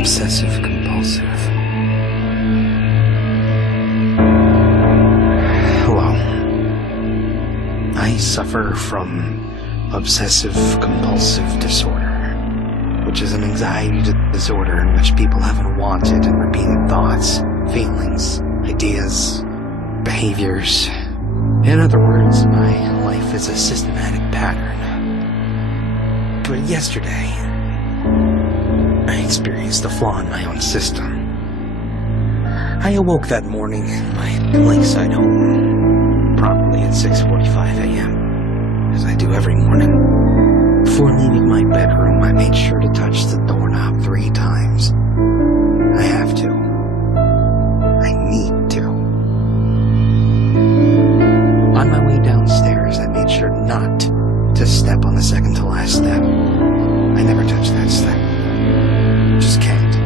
Obsessive compulsive. Hello. I suffer from obsessive compulsive disorder, which is an anxiety disorder in which people have unwanted and repeated thoughts, feelings, ideas, behaviors. In other words, my life is a systematic pattern. But yesterday, I experienced a flaw in my own system. I awoke that morning in my lakeside home, promptly at 6:45 a.m., as I do every morning. Before leaving my bedroom, I made sure to touch the doorknob 3 times. I have to. I need to. On my way downstairs, I made sure not to step on the second to last step. I never touch that step. Just can't.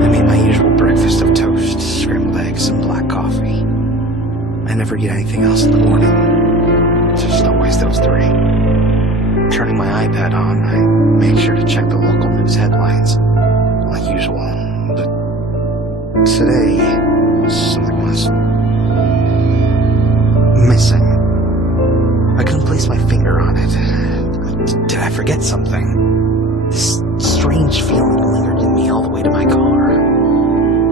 I made my usual breakfast of toast, scrambled eggs, and black coffee. I never eat anything else in the morning. It's just always those 3. Turning my iPad on, I make sure to check the local news headlines, like usual. But today, something was missing. I couldn't place my finger on it. Did I forget something? This strange feeling lingered in me all the way to my car.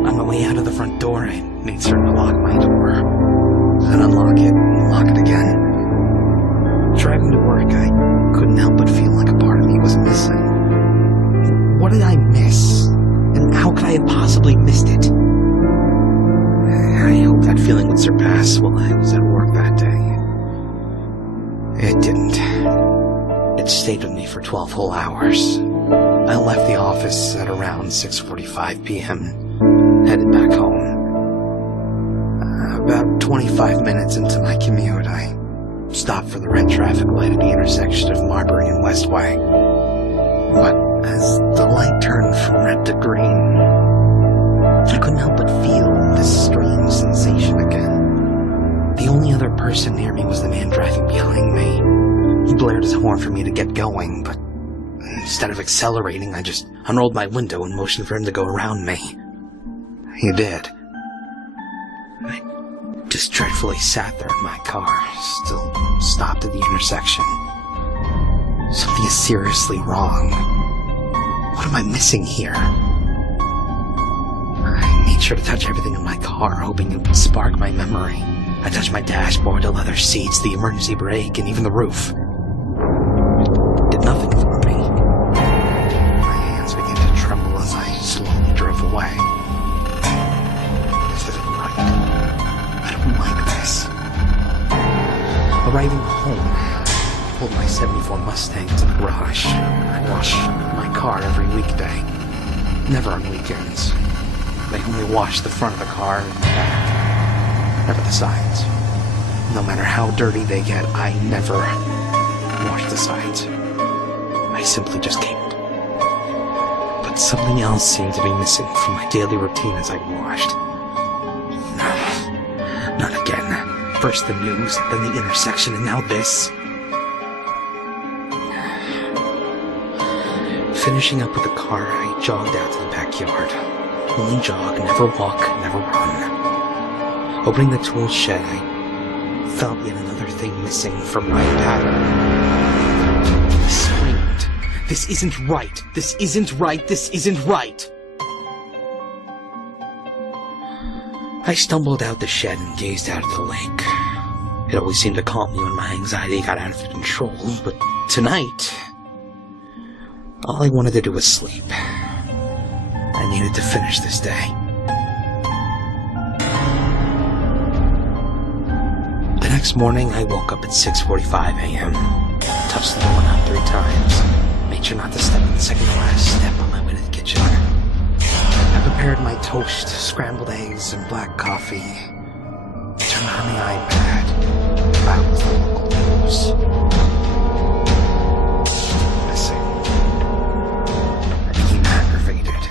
On my way out of the front door, I made certain to lock my door, then unlock it and lock it again. Driving to work, I couldn't help but feel like a part of me was missing. What did I miss? And how could I have possibly missed it? I hoped that feeling would surpass while I was at work that day. It didn't. It stayed with me for 12 whole hours. I left the office at around 6:45 p.m. and headed back home. About 25 minutes into my commute, I stopped for the red traffic light at the intersection of Marbury and Westway. But as the light turned from red to green, I couldn't help but feel this strange sensation again. The only other person near me was the man driving behind me. He blared his horn for me to get going, but instead of accelerating, I just unrolled my window and motioned for him to go around me. He did. I just dreadfully sat there in my car, still stopped at the intersection. Something is seriously wrong. What am I missing here? I made sure to touch everything in my car, hoping it would spark my memory. I touched my dashboard, the leather seats, the emergency brake, and even the roof. It did nothing for me. My hands began to tremble as I slowly drove away. This isn't right. I don't like this. Arriving home, I pulled my '74 Mustang to the garage. I wash my car every weekday, never on weekends. They only wash the front of the car and the back, never the sides. No matter how dirty they get, I never wash the sides. I simply just can't. But something else seemed to be missing from my daily routine as I washed. No, not again. First the news, then the intersection, and now this. Finishing up with the car, I jogged out to the backyard. Only jog, never walk, never run. Opening the tool shed, I felt yet another thing missing from my pattern. I screamed, "This isn't right! This isn't right! This isn't right!" I stumbled out the shed and gazed out at the lake. It always seemed to calm me when my anxiety got out of control, but tonight, all I wanted to do was sleep. I needed to finish this day. The next morning, I woke up at 6:45 a.m., touched the doorknob 3 times, made sure not to step on the second to last step on my way to the kitchen. I prepared my toast, scrambled eggs, and black coffee. Turned on the iPad, found the local news. Missing. I became aggravated.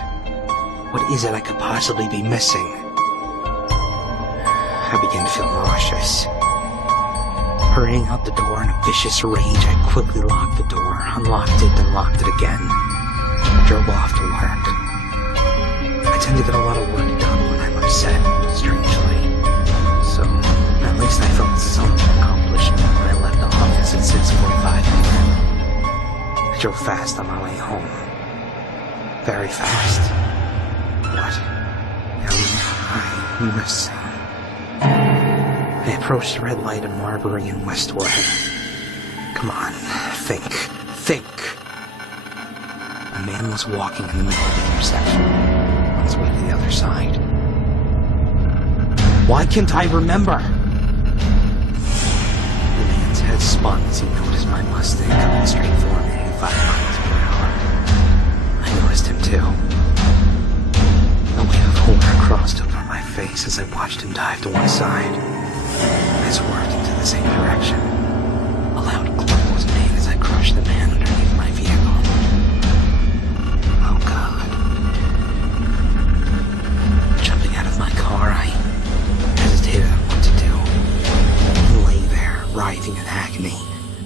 What is it I could possibly be missing? I began to feel nauseous. Hurrying out the door in a vicious rage, I quickly locked the door, unlocked it, and locked it again. drove off to work. I tend to get a lot of work done when I'm upset, strangely. So, at least I felt some accomplishment when I left the office at 6:45 a.m. I drove fast on my way home. Very fast. What am I missing? I approached the red light in Marbury and Westwood. Come on, think. A man was walking in the middle of the intersection, on his way to the other side. Why can't I remember? The man's head spun as he noticed my Mustang coming straight for me at 5 miles per hour. I noticed him too. A wave of horror crossed over my face as I watched him dive to one side. I swerved into the same direction. A loud clump was made as I crushed the man underneath my vehicle. Oh God. Jumping out of my car, I hesitated on what to do. I lay there, writhing in agony,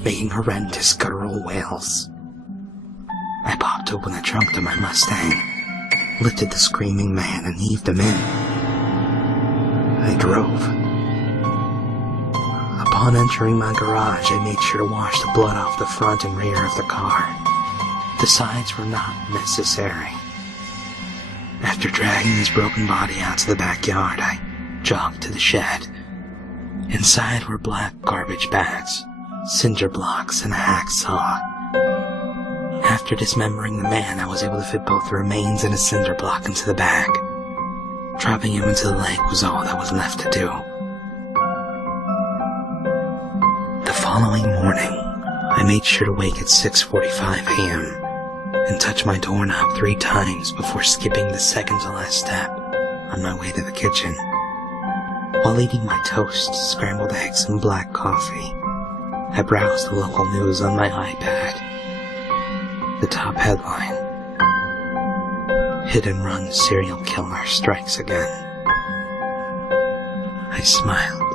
making horrendous guttural wails. I popped open the trunk to my Mustang, lifted the screaming man, and heaved him in. I drove. Upon entering my garage, I made sure to wash the blood off the front and rear of the car. The sides were not necessary. After dragging his broken body out to the backyard, I jogged to the shed. Inside were black garbage bags, cinder blocks, and a hacksaw. After dismembering the man, I was able to fit both the remains and a cinder block into the bag. Dropping him into the lake was all that was left to do. The following morning, I made sure to wake at 6:45 a.m. and touch my doorknob 3 times before skipping the second-to-last step on my way to the kitchen. While eating my toast, scrambled eggs, and black coffee, I browsed the local news on my iPad. The top headline: Hit-and-run serial killer strikes again. I smiled.